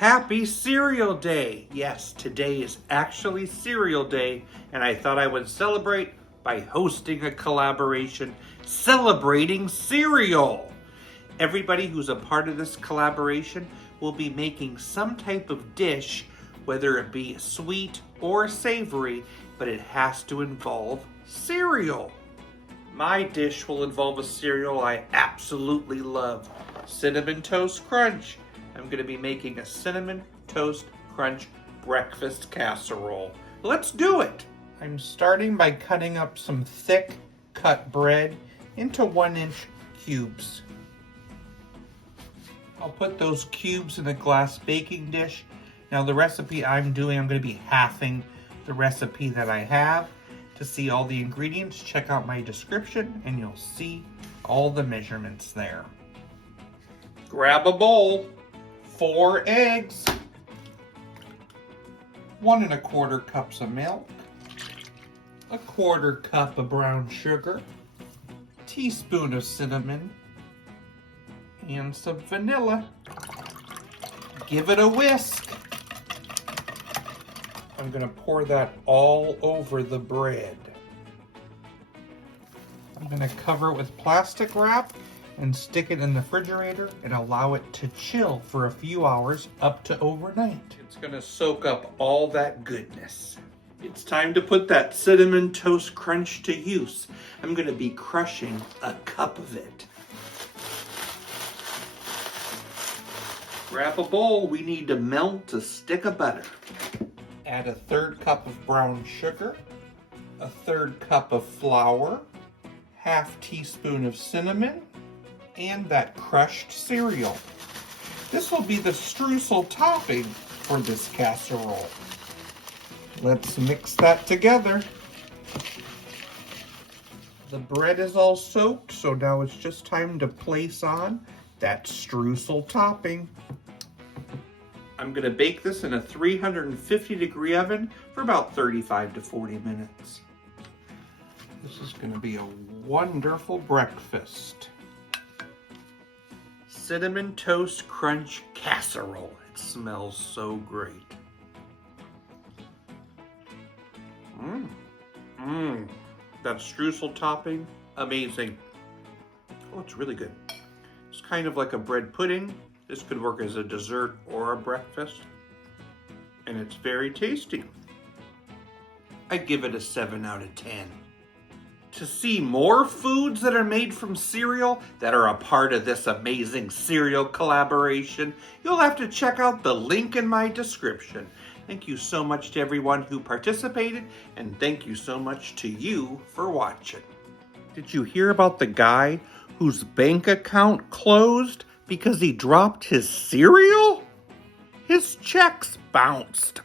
Happy Cereal Day! Yes, today is actually Cereal Day, and I thought I would celebrate by hosting a collaboration celebrating cereal. Everybody who's a part of this collaboration will be making some type of dish, whether it be sweet or savory, but it has to involve cereal. My dish will involve a cereal I absolutely love, Cinnamon Toast Crunch. I'm going to be making a Cinnamon Toast Crunch breakfast casserole. Let's do it! I'm starting by cutting up some thick cut bread into 1-inch cubes. I'll put those cubes in a glass baking dish. Now the recipe I'm going to be halving the recipe that I have. To see all the ingredients, check out my description and you'll see all the measurements there. Grab a bowl, 4 eggs, 1 1/4 cups of milk, 1/4 cup of brown sugar, teaspoon of cinnamon, and some vanilla. Give it a whisk. I'm going to pour that all over the bread. I'm going to cover it with plastic wrap and stick it in the refrigerator and allow it to chill for a few hours up to overnight. It's going to soak up all that goodness. It's time to put that Cinnamon Toast Crunch to use. I'm going to be crushing a cup of it. Grab a bowl, we need to melt a stick of butter. Add a 1/3 cup of brown sugar, a 1/3 cup of flour, 1/2 teaspoon of cinnamon, and that crushed cereal. This will be the streusel topping for this casserole. Let's mix that together. The bread is all soaked, so now it's just time to place on that streusel topping. I'm going to bake this in a 350-degree oven for about 35 to 40 minutes. This is going to be a wonderful breakfast. Cinnamon Toast Crunch Casserole. It smells so great. That streusel topping, amazing. Oh, it's really good. It's kind of like a bread pudding. This could work as a dessert or a breakfast. And it's very tasty. I give it a 7 out of 10. To see more foods that are made from cereal that are a part of this amazing cereal collaboration, you'll have to check out the link in my description. Thank you so much to everyone who participated, and thank you so much to you for watching. Did you hear about the guy whose bank account closed because he dropped his cereal? His checks bounced.